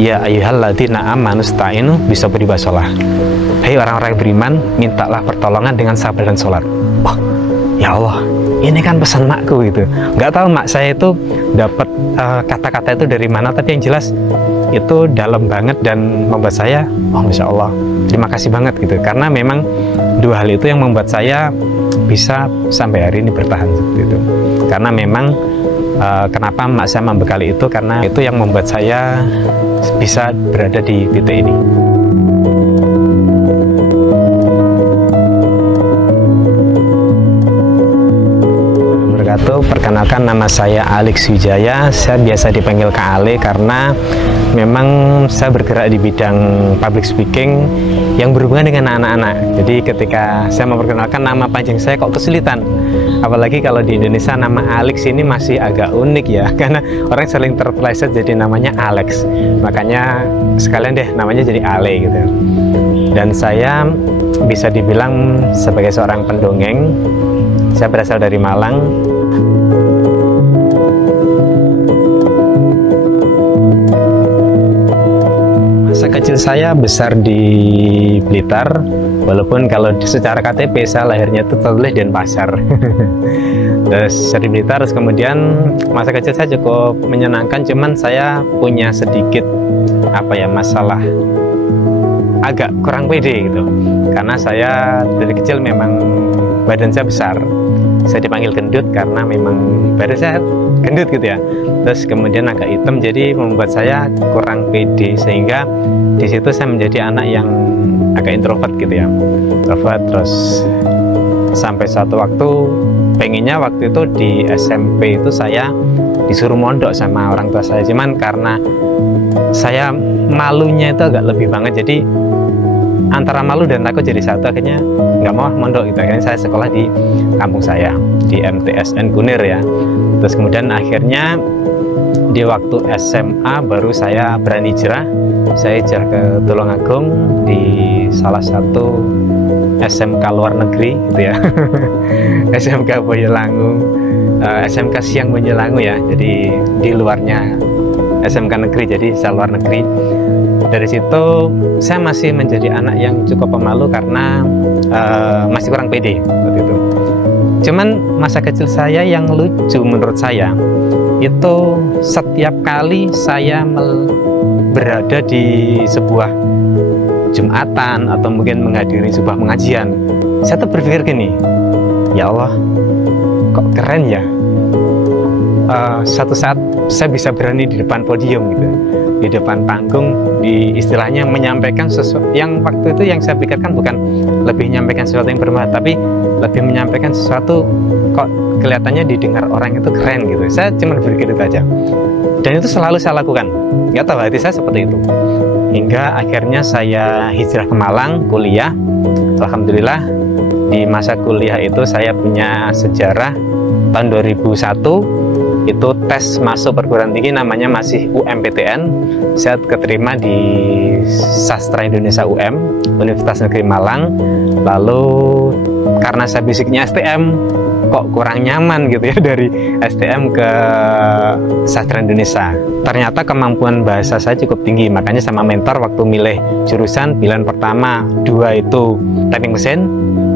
Ya ayyuhalladzina amanu sta'inu bisabri wassalah. Hai orang-orang yang beriman, mintalah pertolongan dengan sabar dan sholat. Oh, ya Allah, ini kan pesan makku gitu. Nggak tahu mak saya itu dapat kata-kata itu dari mana, tapi yang jelas itu dalam banget dan membuat saya, oh Masya Allah, terima kasih banget gitu. Karena memang dua hal itu yang membuat saya bisa sampai hari ini bertahan seperti itu. Karena memang kenapa mak saya membekali itu, karena itu yang membuat saya bisa berada di titik ini. Perkenalkan, nama saya Alex Wijaya. Saya biasa dipanggil Kak Ale karena memang saya bergerak di bidang public speaking yang berhubungan dengan anak-anak. Jadi ketika saya memperkenalkan nama panjang saya kok kesulitan. Apalagi kalau di Indonesia nama Alex ini masih agak unik ya, karena orang sering terpeleset jadi namanya Alex. Makanya sekalian deh namanya jadi Ale gitu. Dan saya bisa dibilang sebagai seorang pendongeng. Saya berasal dari Malang. Masa kecil saya besar di Blitar, walaupun kalau secara KTP saya lahirnya itu tertulis Denpasar. Terus di Blitar, terus kemudian masa kecil saya cukup menyenangkan, cuman saya punya sedikit masalah agak kurang pede gitu, karena saya dari kecil memang badan saya besar. Saya dipanggil gendut karena memang badan saya gendut gitu ya. Terus kemudian agak hitam, jadi membuat saya kurang pede, sehingga di situ saya menjadi anak yang agak introvert gitu ya. Introvert, terus sampai suatu waktu pengennya waktu itu di SMP itu saya disuruh mondok sama orang tua saya, cuman karena saya malunya itu agak lebih banget, jadi antara malu dan takut jadi satu, akhirnya nggak mau mondok gitu. Akhirnya saya sekolah di kampung saya di MTSN Kunir ya. Terus kemudian akhirnya di waktu SMA baru saya berani hijrah. Saya hijrah ke Tulungagung di salah satu SMK luar negeri gitu ya. SMK Boyolangu, SMK Siang Boyolangu ya, jadi di luarnya SMK negeri, jadi saya luar negeri. Dari situ saya masih menjadi anak yang cukup pemalu karena masih kurang pede waktu itu. Cuman masa kecil saya yang lucu menurut saya itu setiap kali saya berada di sebuah Jumatan atau mungkin menghadiri sebuah pengajian, saya tuh berpikir gini, ya Allah, kok keren ya. Suatu saat saya bisa berani di depan podium gitu, di depan panggung, di istilahnya menyampaikan sesuatu yang waktu itu yang saya pikirkan bukan lebih menyampaikan sesuatu yang bermanfaat, tapi lebih menyampaikan sesuatu kok kelihatannya didengar orang itu keren gitu. Saya cuma berpikir itu aja, dan itu selalu saya lakukan. Nggak tahu hati saya seperti itu, hingga akhirnya saya hijrah ke Malang kuliah. Alhamdulillah di masa kuliah itu saya punya sejarah. Tahun 2001 itu tes masuk perguruan tinggi, namanya masih UMPTN. Saya keterima di Sastra Indonesia UM, Universitas Negeri Malang. Lalu karena saya basicnya STM, kok kurang nyaman gitu ya dari STM ke Sastra Indonesia. Ternyata kemampuan bahasa saya cukup tinggi, makanya sama mentor waktu milih jurusan, pilihan pertama 2 itu teknik mesin,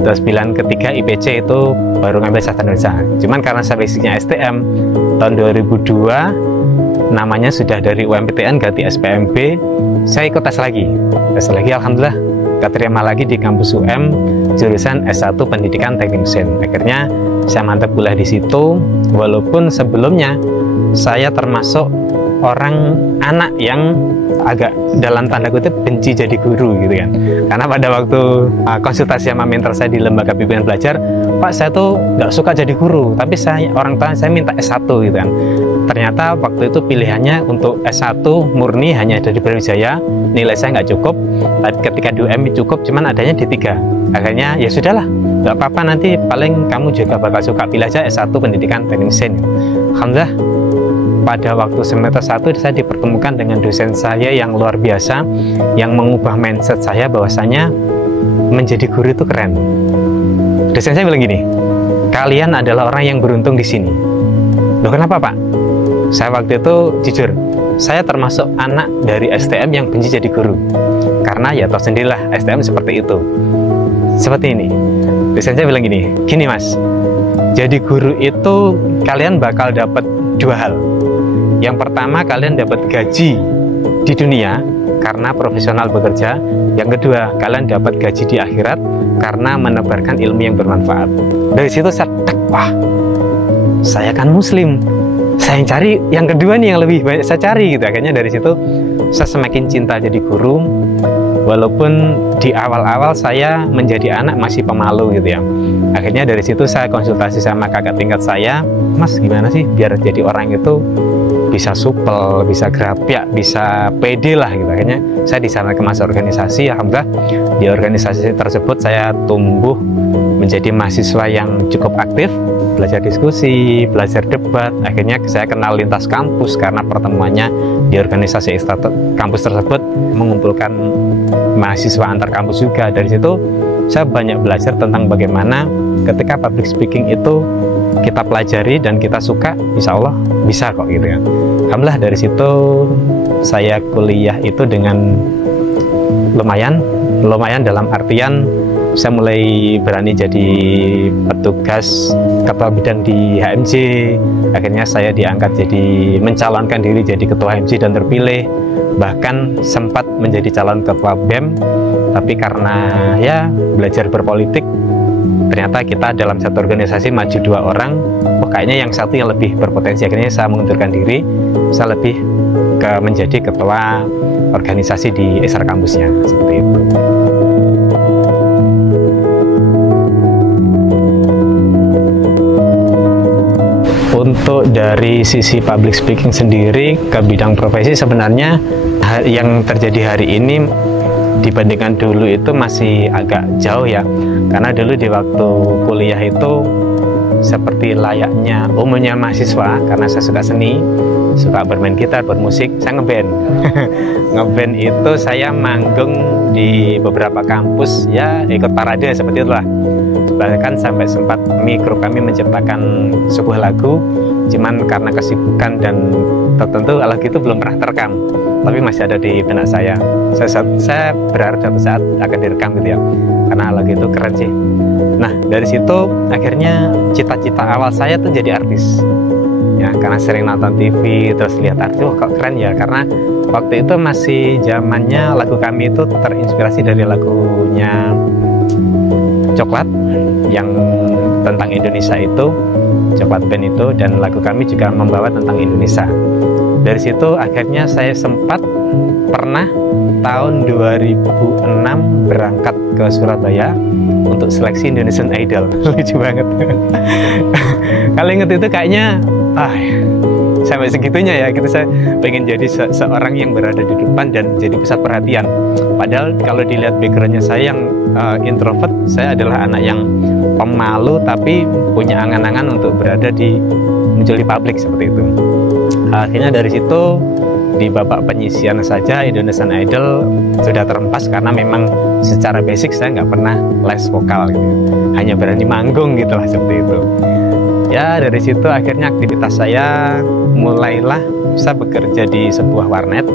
terus pilihan ketiga IPC, itu baru ngambil Sastra Indonesia. Cuman karena saya basicnya STM, tahun 2002 namanya sudah dari UMPTN ganti SPMB, saya ikut tes lagi, alhamdulillah keterima lagi di kampus UM jurusan S1 Pendidikan Teknik Mesin. Akhirnya saya mantap kuliah di situ, walaupun sebelumnya saya termasuk anak yang agak dalam tanda kutip benci jadi guru gitu kan. Karena pada waktu konsultasi sama mentor saya di lembaga bimbingan belajar, Pak, saya tuh nggak suka jadi guru, tapi orang tua saya minta S1 gitu kan. Ternyata waktu itu pilihannya untuk S1 murni hanya dari Brawijaya, nilai saya nggak cukup. Tapi ketika di UM cukup, cuman adanya di 3. Akhirnya ya sudahlah, nggak apa-apa, nanti paling kamu juga bakal suka, pilih aja S1 Pendidikan Teknik Mesin. Alhamdulillah pada waktu semester 1 saya dipertemukan dengan dosen saya yang luar biasa, yang mengubah mindset saya bahwasanya menjadi guru itu keren. Dosen saya bilang gini, kalian adalah orang yang beruntung di sini. Loh kenapa Pak? Saya waktu itu jujur, saya termasuk anak dari STM yang benci jadi guru. Karena ya tahu sendirilah STM seperti itu. Seperti ini. Dosen saya bilang gini Mas, jadi guru itu kalian bakal dapat dua hal. Yang pertama, kalian dapat gaji di dunia karena profesional bekerja. Yang kedua, kalian dapat gaji di akhirat karena menebarkan ilmu yang bermanfaat. Dari situ saya wah, saya kan muslim, saya yang cari yang kedua nih yang lebih banyak saya cari gitu. Akhirnya dari situ saya semakin cinta jadi guru, walaupun di awal-awal saya menjadi anak masih pemalu gitu ya. Akhirnya dari situ saya konsultasi sama kakak tingkat saya, Mas gimana sih biar jadi orang itu bisa supel, bisa grapyak, bisa pede lah gitu. Akhirnya saya di sana ke masa organisasi, alhamdulillah di organisasi tersebut saya tumbuh menjadi mahasiswa yang cukup aktif, belajar diskusi, belajar debat. Akhirnya saya kenal lintas kampus karena pertemuannya di organisasi kampus tersebut mengumpulkan mahasiswa antar kampus juga. Dari situ saya banyak belajar tentang bagaimana ketika public speaking itu kita pelajari dan kita suka, insya Allah bisa kok gitu ya. Alhamdulillah dari situ saya kuliah itu dengan lumayan dalam artian saya mulai berani jadi petugas ketua bidang di HMJ. Akhirnya saya diangkat jadi mencalonkan diri jadi ketua HMJ dan terpilih, bahkan sempat menjadi calon ketua BEM, tapi karena ya belajar berpolitik ternyata kita dalam satu organisasi maju dua orang, oh kayaknya yang satu yang lebih berpotensi. Akhirnya saya mengundurkan diri, saya lebih ke menjadi ketua organisasi di SR kampusnya, seperti itu. Untuk dari sisi public speaking sendiri ke bidang profesi, sebenarnya yang terjadi hari ini dibandingkan dulu itu masih agak jauh ya. Karena dulu di waktu kuliah itu seperti layaknya umumnya mahasiswa, karena saya suka seni, suka bermain gitar, bermusik, saya ngeband. Ngeband itu saya manggung di beberapa kampus, ya ikut parade seperti itulah. Bahkan sampai sempat grup kami menciptakan sebuah lagu, cuman karena kesibukan dan tertentu lagu itu belum pernah terekam, tapi masih ada di benak saya. Saya berharap suatu saat akan direkam gitu ya, karena lagu itu keren sih. Nah dari situ akhirnya cita-cita awal saya tuh jadi artis ya, karena sering nonton TV terus lihat artis, wah kok keren ya. Karena waktu itu masih zamannya lagu kami itu terinspirasi dari lagunya Coklat yang tentang Indonesia itu, Coklat Band itu, dan lagu kami juga membawa tentang Indonesia. Dari situ akhirnya saya sempat pernah tahun 2006 berangkat ke Surabaya untuk seleksi Indonesian Idol. Lucu banget. Kalau inget itu kayaknya sampai segitunya ya gitu, saya pengen jadi seorang yang berada di depan dan jadi pusat perhatian. Padahal kalau dilihat backgroundnya saya yang introvert, saya adalah anak yang pemalu tapi punya angan-angan untuk berada di muncul di publik seperti itu. Akhirnya dari situ di babak penyisian saja Indonesian Idol sudah terempas, karena memang secara basic saya nggak pernah les vokal gitu, hanya berani manggung gitulah seperti itu. Ya dari situ akhirnya aktivitas saya mulailah saya bekerja di sebuah warnet,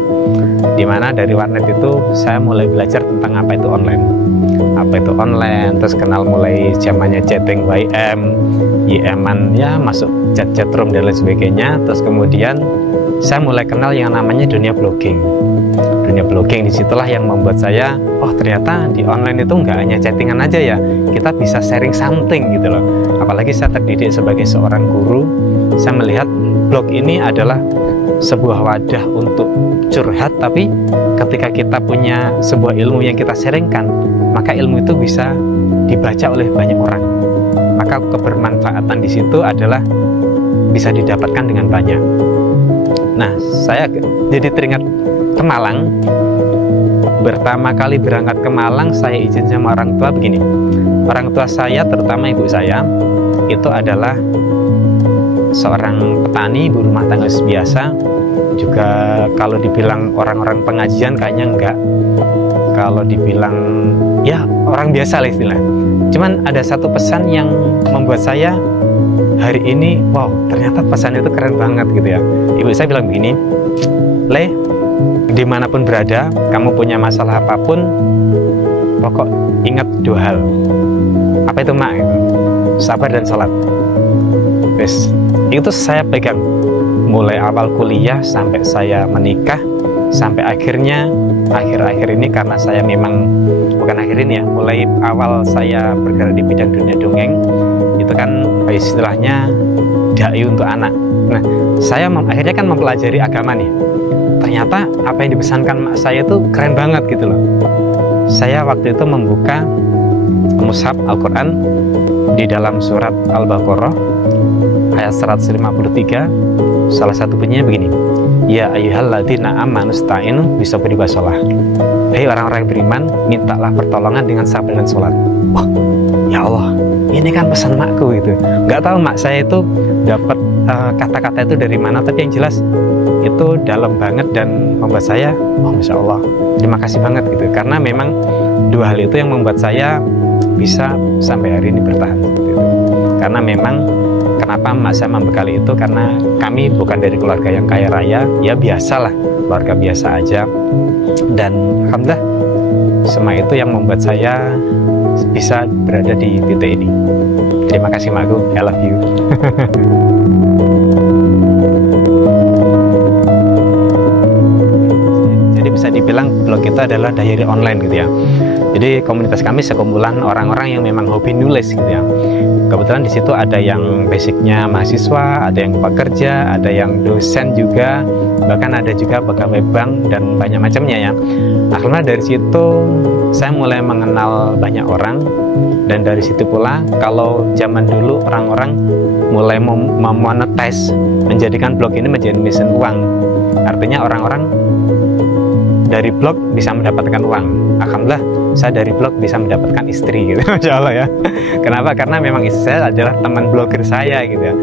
dimana dari warnet itu saya mulai belajar tentang apa itu online, terus kenal mulai zamannya chatting YM, YM-an ya, masuk chat room dan lain sebagainya. Terus kemudian saya mulai kenal yang namanya dunia blogging. Dunia blogging disitulah yang membuat saya, oh ternyata di online itu nggak hanya chattingan aja ya, kita bisa sharing something gitu loh. Apalagi saya terdidik sebagai seorang guru, saya melihat blog ini adalah sebuah wadah untuk curhat, tapi ketika kita punya sebuah ilmu yang kita sharingkan, maka ilmu itu bisa dibaca oleh banyak orang. Maka kebermanfaatan di situ adalah bisa didapatkan dengan banyak. Nah, saya jadi teringat ke Malang. Pertama kali berangkat ke Malang, saya izin sama orang tua begini. Orang tua saya, terutama ibu saya, itu adalah seorang petani, ibu rumah tangga biasa. Juga kalau dibilang orang-orang pengajian kayaknya enggak. Kalau dibilang ya orang biasa lah istilahnya. Cuman ada satu pesan yang membuat saya hari ini, wow, ternyata pesan itu keren banget gitu ya. Ibu saya bilang begini, Le, dimanapun berada, kamu punya masalah apapun, pokok ingat 2 hal. Apa itu, Mak? Sabar dan sholat. Terus itu saya pegang mulai awal kuliah sampai saya menikah, sampai akhirnya akhir-akhir ini, karena saya memang bukan akhir ini ya, mulai awal saya bergerak di bidang dunia dongeng itu kan istilahnya dai untuk anak. Nah, saya akhirnya kan mempelajari agama nih. Ternyata apa yang dipesankan mak saya itu keren banget gitu loh. Saya waktu itu membuka mushaf Al-Quran di dalam surat Al-Baqarah ayat 153, salah satu bunyinya begini, ya ayyuhalladzina amanu sta'inu bisabri wassalah. Hei orang-orang yang beriman, mintalah pertolongan dengan sabar dan sholat. Wah, ya Allah, ini kan pesan makku gitu. Nggak tahu mak saya itu dapat kata-kata itu dari mana, tapi yang jelas itu dalam banget dan membuat saya, oh Masya Allah, terima kasih banget gitu. Karena memang 2 hal itu yang membuat saya bisa sampai hari ini bertahan seperti itu. Karena memang kenapa mak saya membekali itu, karena kami bukan dari keluarga yang kaya raya, ya biasalah, keluarga biasa aja. Dan alhamdulillah semua itu yang membuat saya bisa berada di titik ini. Terima kasih makku, I love you. Jadi bisa dibilang blog itu adalah diary online gitu ya. Jadi komunitas kami sekumpulan orang-orang yang memang hobi nulis gitu ya. Kebetulan di situ ada yang basicnya mahasiswa, ada yang pekerja, ada yang dosen juga, bahkan ada juga pegawai bank dan banyak macamnya ya. Akhirnya dari situ saya mulai mengenal banyak orang, dan dari situ pula kalau zaman dulu orang-orang mulai memonetize, menjadikan blog ini menjadi mesin uang. Artinya orang-orang dari blog bisa mendapatkan uang. Alhamdulillah saya dari blog bisa mendapatkan istri gitu. Masya Allah ya. Kenapa? Karena memang istri saya adalah teman blogger saya gitu ya,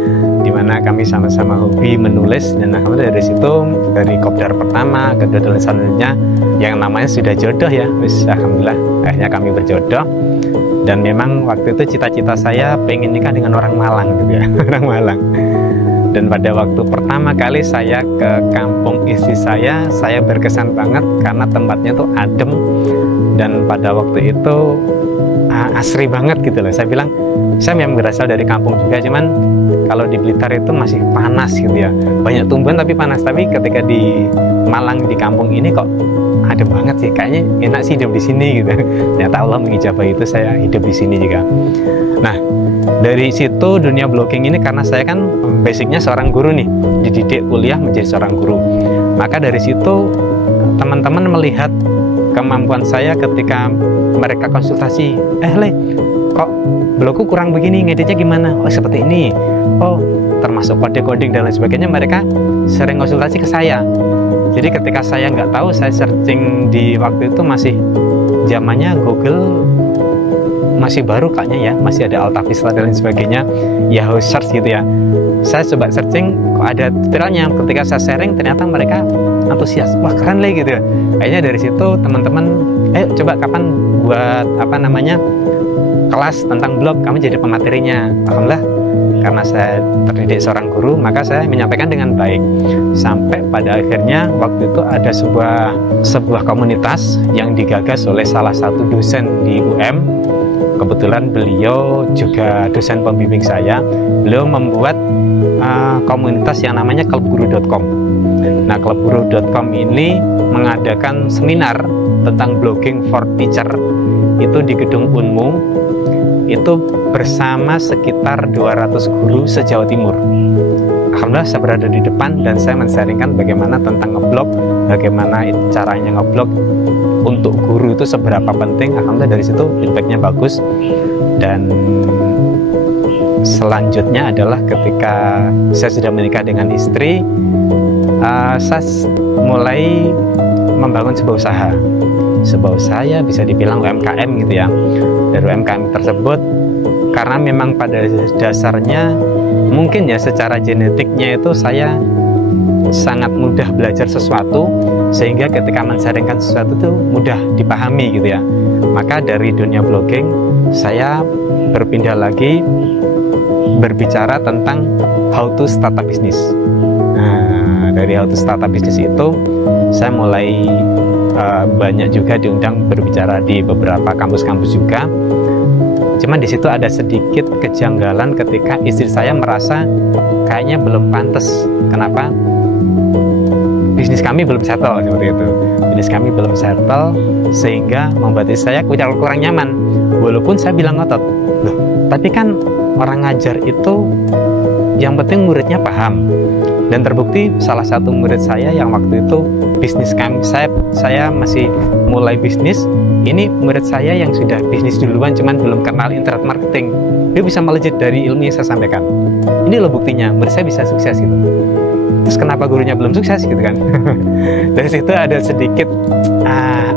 dimana kami sama-sama hobi menulis. Dan alhamdulillah dari situ, dari kopdar pertama, kedua, dan selanjutnya yang namanya sudah jodoh ya. Alhamdulillah akhirnya kami berjodoh. Dan memang waktu itu cita-cita saya pengen nikah dengan orang Malang gitu ya. Orang Malang. Dan pada waktu pertama kali saya ke kampung istri saya berkesan banget karena tempatnya tuh adem, dan pada waktu itu asri banget gitu loh. Saya bilang, saya memang berasal dari kampung juga, cuman kalau di Blitar itu masih panas gitu ya, banyak tumbuhan tapi panas. Tapi ketika di Malang, di kampung ini kok adem banget sih, kayaknya enak sih hidup di sini gitu. Ternyata Allah mengijabahi itu, saya hidup di sini juga. Nah, dari situ dunia blogging ini, karena saya kan basicnya seorang guru nih, dididik kuliah menjadi seorang guru, maka dari situ teman-teman melihat kemampuan saya ketika mereka konsultasi, Le, kok blogku kurang begini, ngeditnya gimana? Oh seperti ini, oh termasuk kode-coding dan lain sebagainya. Mereka sering konsultasi ke saya. Jadi ketika saya nggak tahu, saya searching di waktu itu masih zamannya Google masih baru kayaknya ya, masih ada Altavista dan lain sebagainya, Yahoo search gitu ya. Saya coba searching, kok ada tutorialnya. Ketika saya sharing, ternyata mereka antusias, wah keren lah gitu ya. Akhirnya dari situ teman-teman, ayo coba kapan buat apa namanya kelas tentang blog, kami jadi pematerinya. Alhamdulillah karena saya terdidik seorang guru, maka saya menyampaikan dengan baik. Sampai pada akhirnya waktu itu ada sebuah komunitas yang digagas oleh salah satu dosen di UM. Kebetulan beliau juga dosen pembimbing saya. Beliau membuat komunitas yang namanya klubguru.com. Nah, klubguru.com ini mengadakan seminar tentang blogging for teacher itu di gedung Unmu, itu bersama sekitar 200 guru se-Jawa Timur. Alhamdulillah saya berada di depan dan saya men-sharingkan bagaimana tentang ngeblog, bagaimana caranya ngeblog untuk guru itu seberapa penting. Alhamdulillah dari situ feedbacknya bagus. Dan selanjutnya adalah ketika saya sudah menikah dengan istri, saya mulai membangun sebuah usaha. Sebuah usaha ya bisa dibilang UMKM gitu ya. Dari UMKM tersebut karena memang pada dasarnya mungkin ya secara genetiknya itu saya sangat mudah belajar sesuatu, sehingga ketika men-sharingkan sesuatu itu mudah dipahami gitu ya. Maka dari dunia blogging saya berpindah lagi berbicara tentang how to start a business. Nah, dari how to start a business itu saya mulai banyak juga diundang berbicara di beberapa kampus-kampus juga. Cuman di situ ada sedikit kejanggalan ketika istri saya merasa kayaknya belum pantas. Kenapa? Bisnis kami belum settle seperti itu. Bisnis kami belum settle sehingga membuat istri saya kurang nyaman. Walaupun saya bilang ngotot, loh, tapi kan orang ngajar itu yang penting muridnya paham. Dan terbukti salah satu murid saya yang waktu itu bisnis kami, saya masih mulai bisnis, ini murid saya yang sudah bisnis duluan cuman belum kenal internet marketing, dia bisa melejit dari ilmu yang saya sampaikan. Ini loh buktinya murid saya bisa sukses gitu. Terus kenapa gurunya belum sukses gitu kan? Dari situ ada sedikit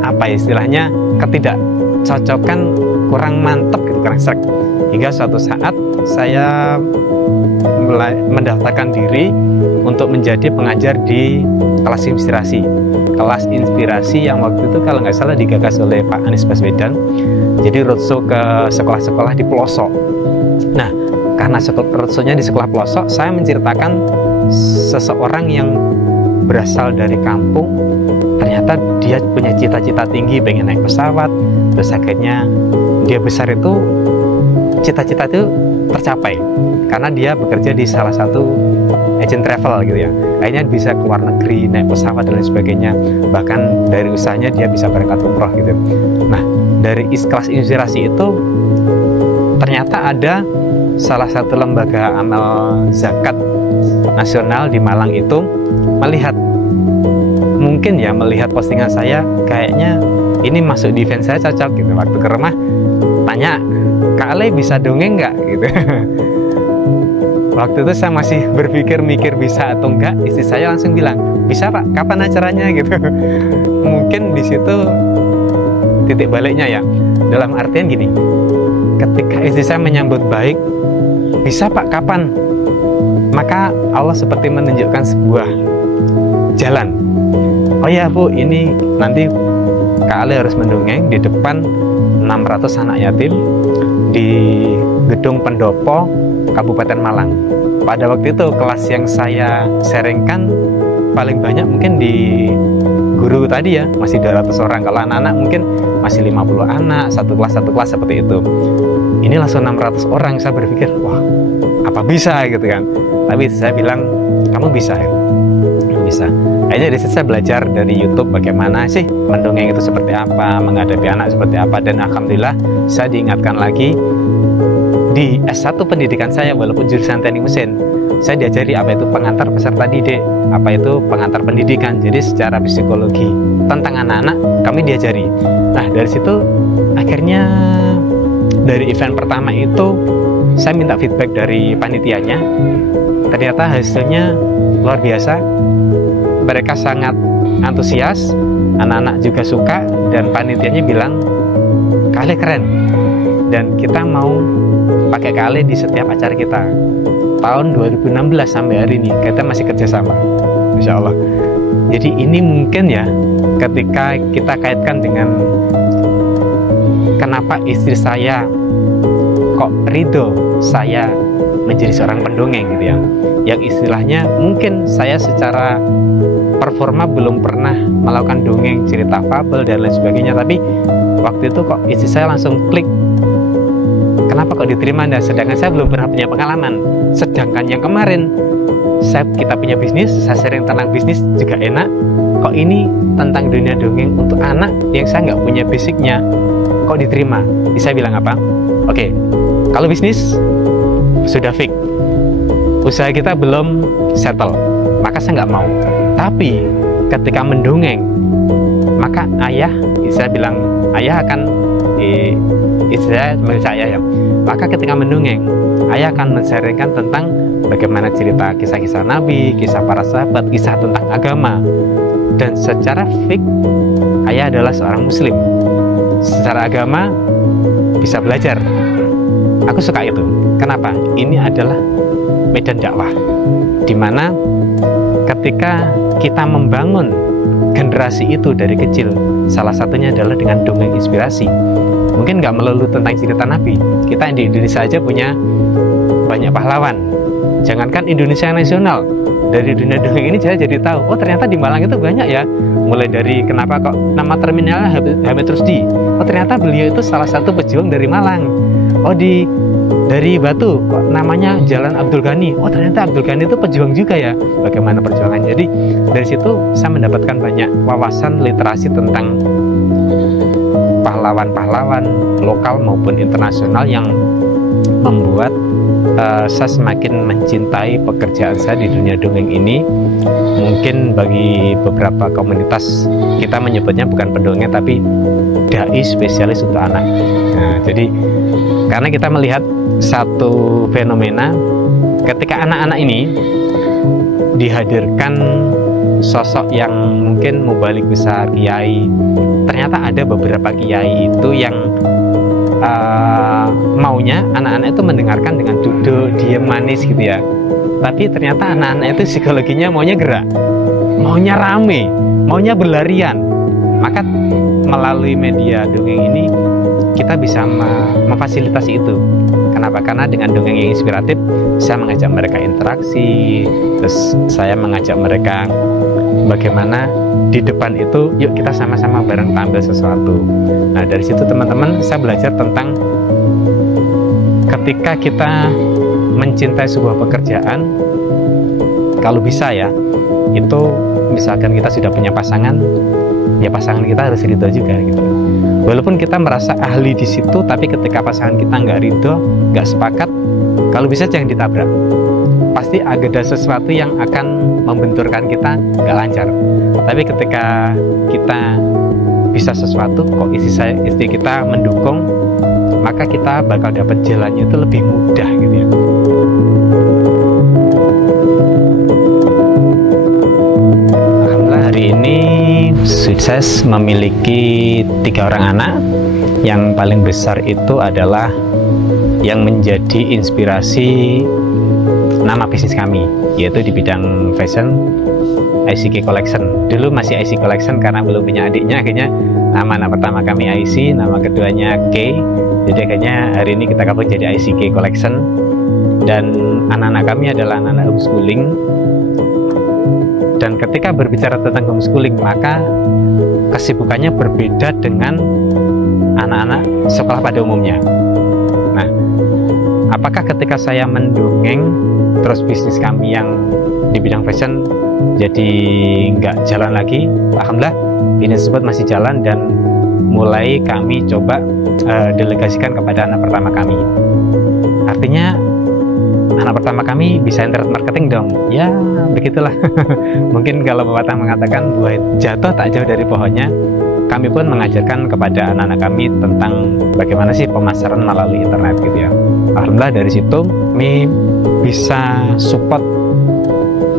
apa istilahnya ketidakcocokan, kurang mantap gitu, kurang sreg. Hingga suatu saat saya mulai mendaftarkan diri untuk menjadi pengajar di kelas inspirasi. Kelas inspirasi yang waktu itu kalau nggak salah digagas oleh Pak Anies Baswedan. Jadi roadshow ke sekolah-sekolah di pelosok. Nah, karena roadshow-nya di sekolah pelosok, saya menceritakan seseorang yang berasal dari kampung. Ternyata dia punya cita-cita tinggi, pengen naik pesawat. Terus akhirnya dia besar itu, cita-cita itu tercapai karena dia bekerja di salah satu agent travel gitu ya. Akhirnya bisa ke luar negeri, naik pesawat dan lain sebagainya. Bahkan dari usahanya dia bisa berangkat umroh gitu. Nah, dari kelas inspirasi itu ternyata ada salah satu lembaga amal zakat nasional di Malang itu melihat postingan saya, kayaknya ini masuk di event saya cocok gitu. Waktu ke rumah tanya, Kak Ale bisa dongeng nggak gitu. Waktu itu saya masih mikir bisa atau enggak. Istri saya langsung bilang, bisa Pak, kapan acaranya gitu. Mungkin di situ titik baliknya ya. Dalam artian gini, ketika istri saya menyambut baik, bisa Pak, kapan? Maka Allah seperti menunjukkan sebuah jalan. Oh ya Bu, ini nanti Kak Ale harus mendongeng di depan 600 anak yatim di Gedung Pendopo Kabupaten Malang. Pada waktu itu kelas yang saya sharingkan paling banyak mungkin di guru tadi ya, masih 200 orang. Kalau anak-anak mungkin masih 50 anak, satu kelas seperti itu. Ini langsung 600 orang. Saya berpikir, wah, apa bisa gitu kan. Tapi saya bilang, kamu bisa ya? Bisa. Akhirnya dari situ saya belajar dari YouTube bagaimana sih mendongeng itu seperti apa, menghadapi anak seperti apa. Dan alhamdulillah saya diingatkan lagi di S1 pendidikan saya, walaupun jurusan teknik mesin, saya diajari apa itu pengantar peserta didik, apa itu pengantar pendidikan. Jadi secara psikologi tentang anak-anak kami diajari. Nah, dari situ akhirnya dari event pertama itu saya minta feedback dari panitianya. Ternyata hasilnya luar biasa. Mereka sangat antusias, anak-anak juga suka, dan panitianya bilang, Kak Ale keren, dan kita mau pakai Kak Ale di setiap acara kita. Tahun 2016 sampai hari ini kita masih kerjasama, Insya Allah. Jadi ini mungkin ya, ketika kita kaitkan dengan kenapa istri saya kok ridho saya menjadi seorang pendongeng gitu ya, yang istilahnya mungkin saya secara performa belum pernah melakukan dongeng, cerita fabel dan lain sebagainya, tapi waktu itu kok istri saya langsung klik, kenapa kok diterima Anda, sedangkan saya belum pernah punya pengalaman. Sedangkan yang kemarin kita punya bisnis, saya sharing tentang bisnis juga enak, kok ini tentang dunia dongeng untuk anak yang saya nggak punya basicnya kok diterima. Jadi saya bilang apa, oke, kalau bisnis sudah fix, usaha kita belum settle, maka saya nggak mau. Tapi ketika mendongeng, maka saya bilang ayah akan istri saya ya. Maka ketika mendongeng, ayah akan men-sharingkan tentang bagaimana cerita kisah-kisah Nabi, kisah para sahabat, kisah tentang agama. Dan secara fix, ayah adalah seorang Muslim. Secara agama bisa belajar. Aku suka itu. Kenapa? Ini adalah medan dakwah, dimana ketika kita membangun generasi itu dari kecil, salah satunya adalah dengan dongeng inspirasi. Mungkin nggak melulu tentang cerita Nabi. Kita di Indonesia aja punya banyak pahlawan. Jangankan Indonesia nasional, dari dunia dongeng ini saya jadi tahu, oh ternyata di Malang itu banyak ya. Mulai dari kenapa kok nama terminalnya Hamid Rusdi, oh ternyata beliau itu salah satu pejuang dari Malang. Oh dari Batu kok namanya Jalan Abdul Ghani, oh ternyata Abdul Ghani itu pejuang juga ya. Bagaimana perjuangan. Jadi dari situ saya mendapatkan banyak wawasan literasi tentang pahlawan-pahlawan lokal maupun internasional yang membuat saya semakin mencintai pekerjaan saya di dunia dongeng ini. Mungkin bagi beberapa komunitas kita menyebutnya bukan pendongeng tapi dai spesialis untuk anak. Nah, jadi karena kita melihat satu fenomena ketika anak-anak ini dihadirkan sosok yang mungkin mubalik besar, kiai, ternyata ada beberapa kiai itu yang maunya anak-anak itu mendengarkan dengan duduk, diam, manis gitu ya. Tapi ternyata anak-anak itu psikologinya maunya gerak, maunya rame, maunya berlarian. Maka melalui media dongeng ini kita bisa memfasilitasi itu. Kenapa? Karena dengan dongeng yang inspiratif, saya mengajak mereka interaksi, terus saya mengajak mereka bagaimana di depan itu, yuk kita sama-sama bareng tampil sesuatu. Nah dari situ teman-teman, saya belajar tentang ketika kita mencintai sebuah pekerjaan, kalau bisa ya, itu misalkan kita sudah punya pasangan, ya pasangan kita harus ridho juga gitu. Walaupun kita merasa ahli di situ, tapi ketika pasangan kita nggak ridho, nggak sepakat, kalau bisa jangan ditabrak. Pasti ada sesuatu yang akan membenturkan kita, nggak lancar. Tapi ketika kita bisa sesuatu, kok istri kita mendukung, maka kita bakal dapat jalannya itu lebih mudah gitu ya. Alhamdulillah hari ini sukses memiliki 3 orang anak. Yang paling besar itu adalah yang menjadi inspirasi nama bisnis kami, yaitu di bidang fashion, ICK Collection. Dulu masih IC Collection karena belum punya adiknya, akhirnya nama anak pertama kami IC, nama keduanya K. Jadi akhirnya hari ini kita gabung jadi ICK Collection. Dan anak-anak kami adalah anak-anak homeschooling. Dan ketika berbicara tentang homeschooling, maka kesibukannya berbeda dengan anak-anak sekolah pada umumnya. Nah, apakah ketika saya mendongeng, terus bisnis kami yang di bidang fashion jadi nggak jalan lagi? Alhamdulillah, bisnis tersebut masih jalan dan mulai kami coba delegasikan kepada anak pertama kami. Artinya anak pertama kami bisa internet marketing dong. Ya begitulah. Mungkin kalau pepatah mengatakan buah jatuh tak jauh dari pohonnya, kami pun mengajarkan kepada anak-anak kami tentang bagaimana sih pemasaran melalui internet gitu ya. Alhamdulillah dari situ kami bisa support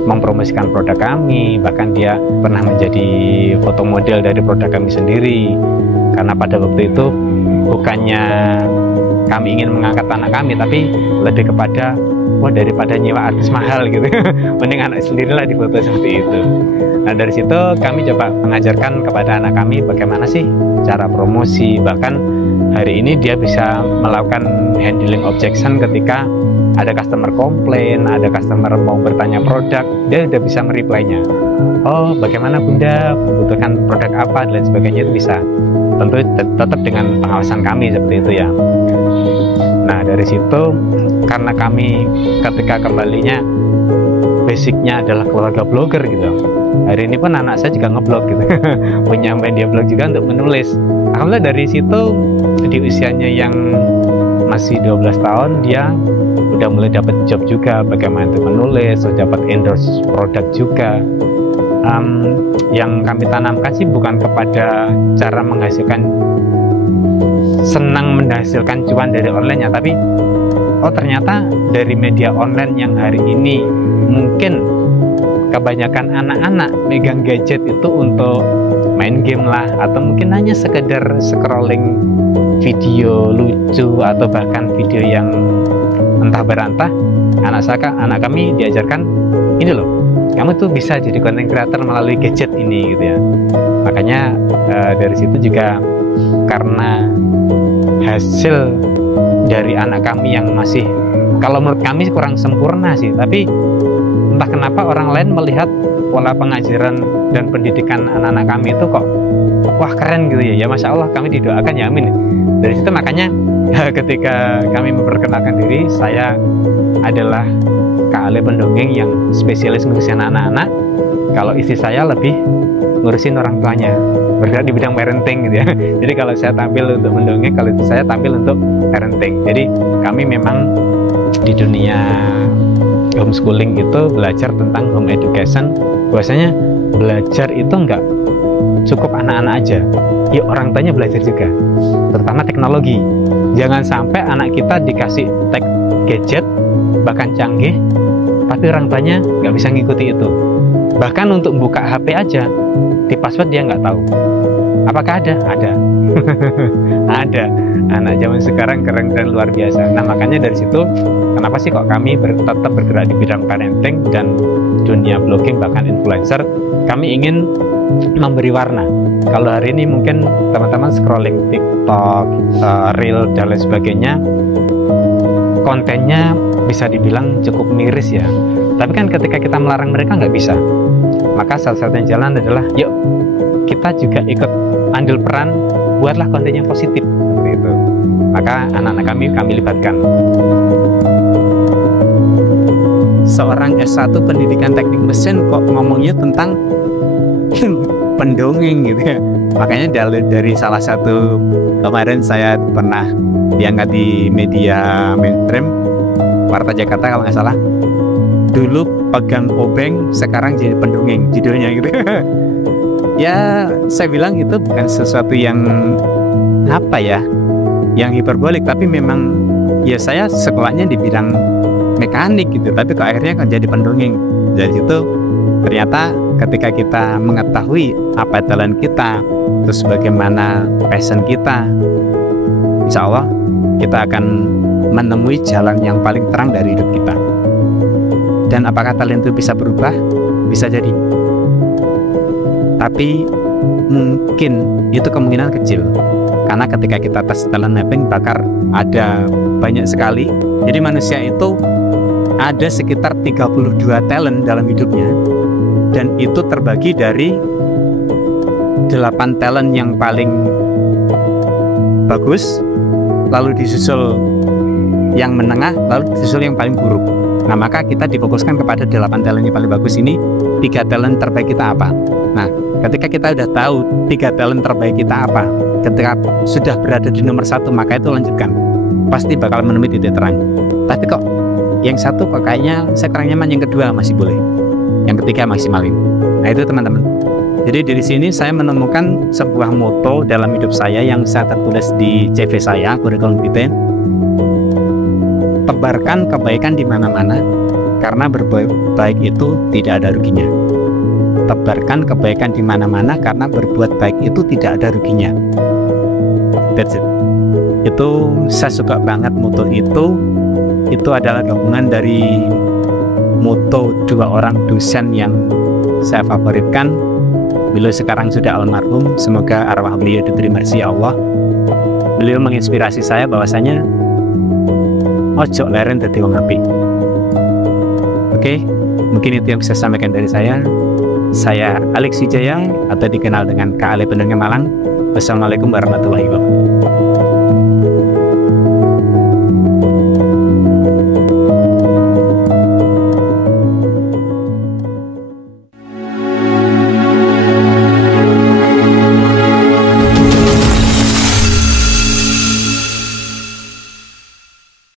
mempromosikan produk kami, bahkan dia pernah menjadi foto model dari produk kami sendiri. Karena pada waktu itu bukannya kami ingin mengangkat anak kami, tapi lebih kepada wah daripada nyewa artis mahal gitu, mending anak sendirilah difoto seperti itu. Nah dari situ kami coba mengajarkan kepada anak kami bagaimana sih cara promosi. Bahkan hari ini dia bisa melakukan handling objection ketika ada customer komplain, ada customer mau bertanya produk, dia udah bisa mereply-nya. Oh bagaimana bunda, membutuhkan produk apa dan lain sebagainya, itu bisa. Tentu tetap dengan pengawasan kami seperti itu ya. Nah dari situ karena kami ketika kembalinya basicnya adalah keluarga blogger gitu. Hari ini pun anak saya juga ngeblog gitu, punya media blog juga untuk menulis. Alhamdulillah dari situ di usianya yang masih 12 tahun dia udah mulai dapat job juga, bagaimana itu menulis, dapat endorse produk juga. Yang kami tanamkan sih bukan kepada cara menghasilkan, senang menghasilkan cuan dari online nya, tapi oh ternyata dari media online yang hari ini mungkin kebanyakan anak-anak megang gadget itu untuk main game lah, atau mungkin hanya sekedar scrolling video lucu atau bahkan video yang entah berantah, anak kami diajarkan, ini loh, kamu tuh bisa jadi content creator melalui gadget ini gitu ya. Makanya dari situ juga karena hasil dari anak kami yang masih, kalau menurut kami kurang sempurna sih, tapi entah kenapa orang lain melihat pola pengajaran dan pendidikan anak-anak kami itu kok wah keren gitu ya. Ya Masya Allah, kami didoakan ya, amin. Dari situ makanya ketika kami memperkenalkan diri, saya adalah Kak Ale pendongeng yang spesialis ngurusin anak-anak. Kalau istri saya lebih ngurusin orang tuanya, bergerak di bidang parenting gitu ya. Jadi kalau saya tampil untuk mendongeng, kalau itu saya tampil untuk parenting. Jadi kami memang di dunia homeschooling itu belajar tentang home education. Bahwasanya belajar itu enggak cukup anak-anak aja, ya orang tuanya belajar juga, terutama teknologi. Jangan sampai anak kita dikasih gadget bahkan canggih, tapi orang tuanya nggak bisa ngikuti itu. Bahkan untuk buka HP aja, di password dia nggak tahu. Apakah ada? Ada. Ada. Anak zaman sekarang keren dan luar biasa. Nah makanya dari situ, kenapa sih kok kami tetap bergerak di bidang parenting dan dunia blogging bahkan influencer? Kami ingin memberi warna. Kalau hari ini mungkin teman-teman scrolling TikTok, Reel dan lain sebagainya, kontennya bisa dibilang cukup miris ya. Tapi kan ketika kita melarang mereka nggak bisa. Maka salah satunya jalan adalah yuk kita juga ikut andil peran, buatlah konten yang positif seperti itu. Maka anak-anak kami libatkan. Seorang S1 pendidikan teknik mesin kok ngomongnya tentang pendongeng gitu ya. Makanya dari salah satu kemarin saya pernah diangkat di media mainstream Warta Jakarta kalau nggak salah. Dulu pegang obeng, sekarang jadi pendongeng, judulnya gitu. Ya saya bilang itu bukan sesuatu yang apa ya, yang hiperbolik, tapi memang ya saya sekolahnya di bidang mekanik gitu, tapi kok akhirnya kan jadi pendongeng. Dari situ ternyata ketika kita mengetahui apa talent kita, terus bagaimana passion kita, insya Allah kita akan menemui jalan yang paling terang dari hidup kita. Dan apakah talent itu bisa berubah? Bisa jadi. Tapi mungkin itu kemungkinan kecil. Karena ketika kita tes talent mapping bakal ada banyak sekali. Jadi manusia itu ada sekitar 32 talent dalam hidupnya. Dan itu terbagi dari 8 talent yang paling bagus, lalu disusul yang menengah, lalu disusul yang paling buruk. Nah maka kita difokuskan kepada 8 talent yang paling bagus ini. 3 talent terbaik kita apa? Nah ketika kita udah tahu 3 talent terbaik kita apa, ketika sudah berada di nomor 1, maka itu lanjutkan, pasti bakal menemui titik terang. Tapi kok yang satu kok kayaknya saya kurang nyaman, yang kedua masih boleh, yang ketiga maksimalin. Nah itu teman-teman. Jadi dari sini saya menemukan sebuah moto dalam hidup saya yang saya tertulis di CV saya, kurikulum vitae. Tebarkan kebaikan di mana-mana, karena berbuat baik itu tidak ada ruginya. Tebarkan kebaikan di mana-mana, karena berbuat baik itu tidak ada ruginya. That's it. Itu saya suka banget moto itu. Itu adalah gabungan dari moto 2 orang dosen yang saya favoritkan. Beliau sekarang sudah almarhum, semoga arwah beliau diberi mercy Allah. Beliau menginspirasi saya bahwasanya ojo leren dadi wong apik. Oke, mungkin itu yang bisa saya sampaikan dari saya. Saya Alex Wijaya atau dikenal dengan Kak Ale Pendongeng Malang. Wassalamualaikum warahmatullahi wabarakatuh.